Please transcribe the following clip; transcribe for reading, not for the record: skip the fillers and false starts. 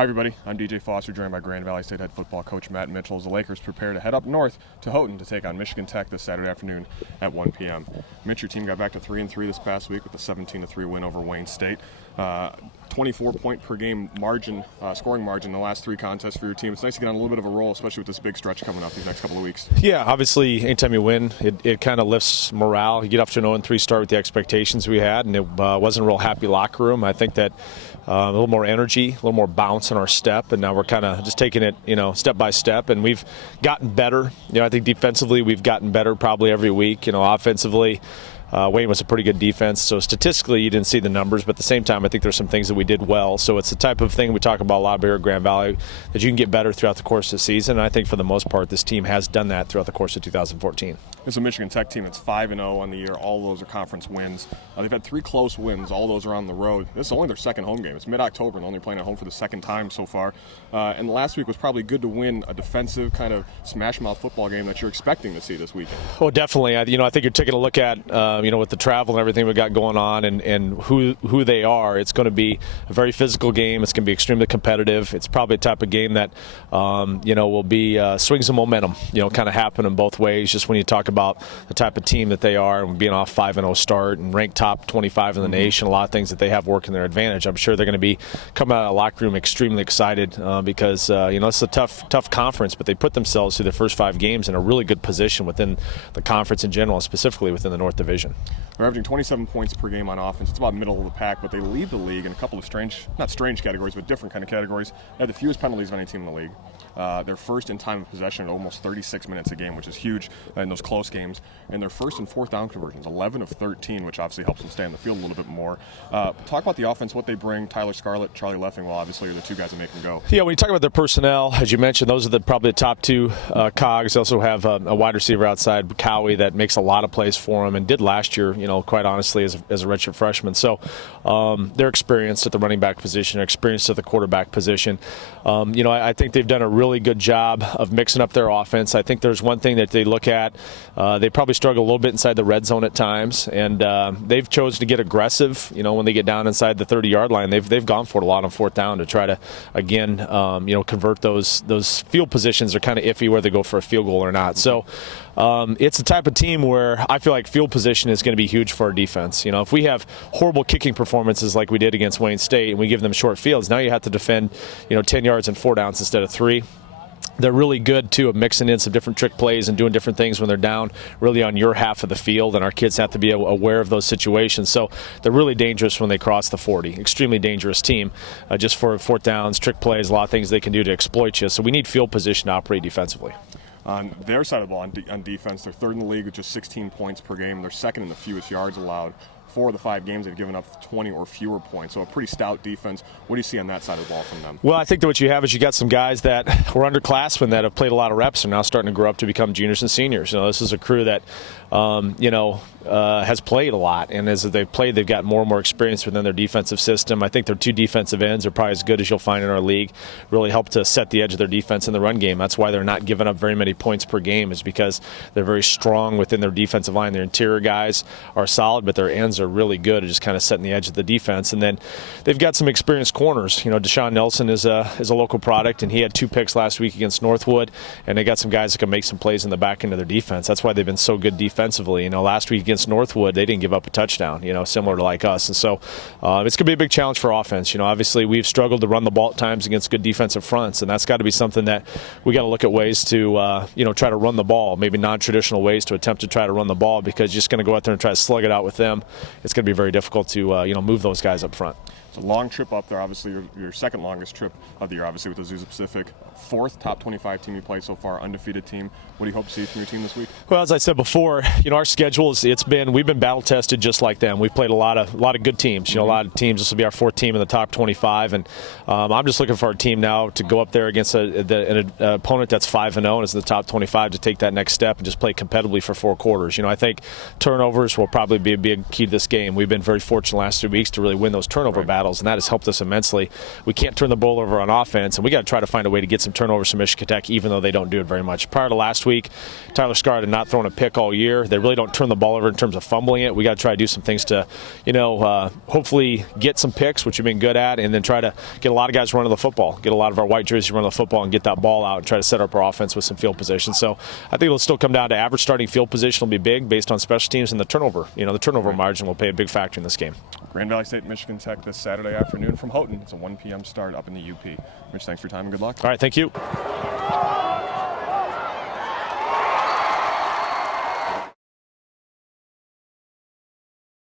Hi everybody, I'm DJ Foster, joined by Grand Valley State head football coach Matt Mitchell as the Lakers prepare to head up north to Houghton to take on Michigan Tech this Saturday afternoon at 1 p.m. Mitch, your team got back to 3-3 this past week with a 17-3 win over Wayne State. 24-point per game margin, scoring margin in the last three contests for your team. It's nice to get on a little bit of a roll, especially with this big stretch coming up these next couple of weeks. Yeah, obviously, anytime you win, it kind of lifts morale. You get off to an 0-3 start with the expectations we had, and it wasn't a real happy locker room. I think that a little more energy, a little more bounce in our step, and now we're kind of just taking it, step by step, and we've gotten better. I think defensively we've gotten better probably every week. Offensively, Wayne was a pretty good defense, so statistically you didn't see the numbers, but at the same time I think there's some things that we did well. So it's the type of thing we talk about a lot here at Grand Valley, that you can get better throughout the course of the season, and I think for the most part this team has done that throughout the course of 2014. It's a Michigan Tech team that's 5-0 on the year. All those are conference wins. They've had three close wins. All those are on the road. This is only their second home game. It's mid-October, and they're only playing at home for the second time so far. And last week was probably good to win a defensive kind of smash-mouth football game that you're expecting to see this weekend. Oh, definitely. I think you're taking a look at, with the travel and everything we got going on and who they are. It's going to be a very physical game. It's going to be extremely competitive. It's probably a type of game that, will be swings of momentum, kind of happening both ways. Just when you talk about the type of team that they are and being off 5-0 start and ranked top 25 in the nation, a lot of things that they have working their advantage. I'm sure they're going to be coming out of the locker room extremely excited because, it's a tough conference, but they put themselves through the first 5 games in a really good position within the conference in general, and specifically within the North Division. They're averaging 27 points per game on offense. It's about middle of the pack, but they lead the league in a couple of not strange categories, but different kind of categories. They have the fewest penalties of any team in the league. They're first in time of possession at almost 36 minutes a game, which is huge in those close games. And they're first in fourth down conversions, 11 of 13, which obviously helps them stay on the field a little bit more. Talk about the offense, what they bring. Tyler Scarlett, Charlie Leffingwell, obviously, are the two guys that make them go. Yeah, when you talk about their personnel, as you mentioned, those are probably the top two cogs. They also have a wide receiver outside, Cowie, that makes a lot of plays for them and did last year, quite honestly, as a redshirt freshman. So they're experienced at the running back position, they're experienced at the quarterback position. I think they've done a really good job of mixing up their offense. I think there's one thing that they look at. They probably struggle a little bit inside the red zone at times, and they've chosen to get aggressive. When they get down inside the 30-yard line, they've gone for it a lot on fourth down to try to, again, convert those field positions are kind of iffy whether they go for a field goal or not. So it's the type of team where I feel like field position is going to be huge for our defense. If we have horrible kicking performances like we did against Wayne State and we give them short fields, now you have to defend 10 yards and 4 downs instead of 3. They're really good, too, at mixing in some different trick plays and doing different things when they're down really on your half of the field, and our kids have to be aware of those situations. So they're really dangerous when they cross the 40. Extremely dangerous team just for fourth downs, trick plays, a lot of things they can do to exploit you. So we need field position to operate defensively. On their side of the ball, on defense, they're third in the league with just 16 points per game. They're second in the fewest yards allowed. 4 of the 5 games they've given up 20 or fewer points, so a pretty stout defense. What do you see on that side of the ball from them? Well, I think that what you have is you got some guys that were underclassmen that have played a lot of reps and now starting to grow up to become juniors and seniors. This is a crew that has played a lot, and as they've played, they've got more and more experience within their defensive system. I think their 2 defensive ends are probably as good as you'll find in our league. Really help to set the edge of their defense in the run game. That's why they're not giving up very many points per game, is because they're very strong within their defensive line. Their interior guys are solid, but their ends are really good at just kind of setting the edge of the defense. And then they've got some experienced corners. Deshaun Nelson is a local product, and he had 2 picks last week against Northwood, and they got some guys that can make some plays in the back end of their defense. That's why they've been so good defensively. Last week against Northwood, they didn't give up a touchdown, similar to like us. And so it's going to be a big challenge for offense. Obviously we've struggled to run the ball at times against good defensive fronts, and that's got to be something that we got to look at ways to, try to run the ball, maybe non-traditional ways to attempt to try to run the ball, because just going to go out there and try to slug it out with them, it's going to be very difficult to, move those guys up front. It's a long trip up there, obviously your second longest trip of the year, obviously with the Azusa Pacific. 4th top 25 team you play so far, undefeated team. What do you hope to see from your team this week? Well, as I said before, our schedule we've been battle tested just like them. We've played a lot of good teams. A lot of teams. This will be our 4th team in the top 25, and I'm just looking for our team now to go up there against an opponent that's 5-0 and is in the top 25 to take that next step and just play competitively for 4 quarters. I think turnovers will probably be a big key to this game. We've been very fortunate the last 3 weeks to really win those turnover battles. battles, and that has helped us immensely. We can't turn the ball over on offense, and we got to try to find a way to get some turnovers from Michigan Tech, even though they don't do it very much. Prior to last week, Tyler Scar had not thrown a pick all year. They really don't turn the ball over in terms of fumbling it. We got to try to do some things to, hopefully get some picks, which we've been good at, and then try to get a lot of guys running the football, get a lot of our white jerseys running the football, and get that ball out and try to set up our offense with some field position. So I think it'll still come down to average starting field position will be big based on special teams, and the turnover. The turnover margin will play a big factor in this game. Grand Valley State, Michigan Tech this Saturday afternoon from Houghton. It's a 1 p.m. start up in the UP. Mitch, thanks for your time and good luck. All right, thank you.